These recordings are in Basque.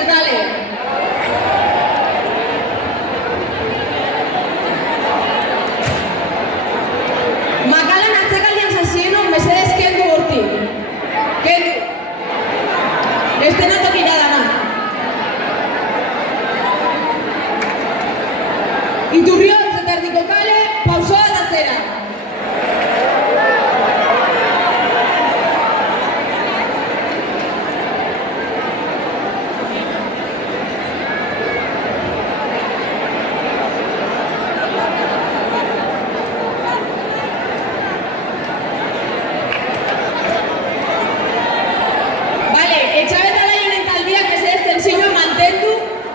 totale. Makalan atzekaldian zazieno, mesedez kendu horti. Kendu. Estena tokira dana. Iturriotz eta erdiko kale, pausoa datzera.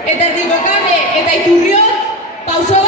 Eta erdiko kale eta Iturriotz pauso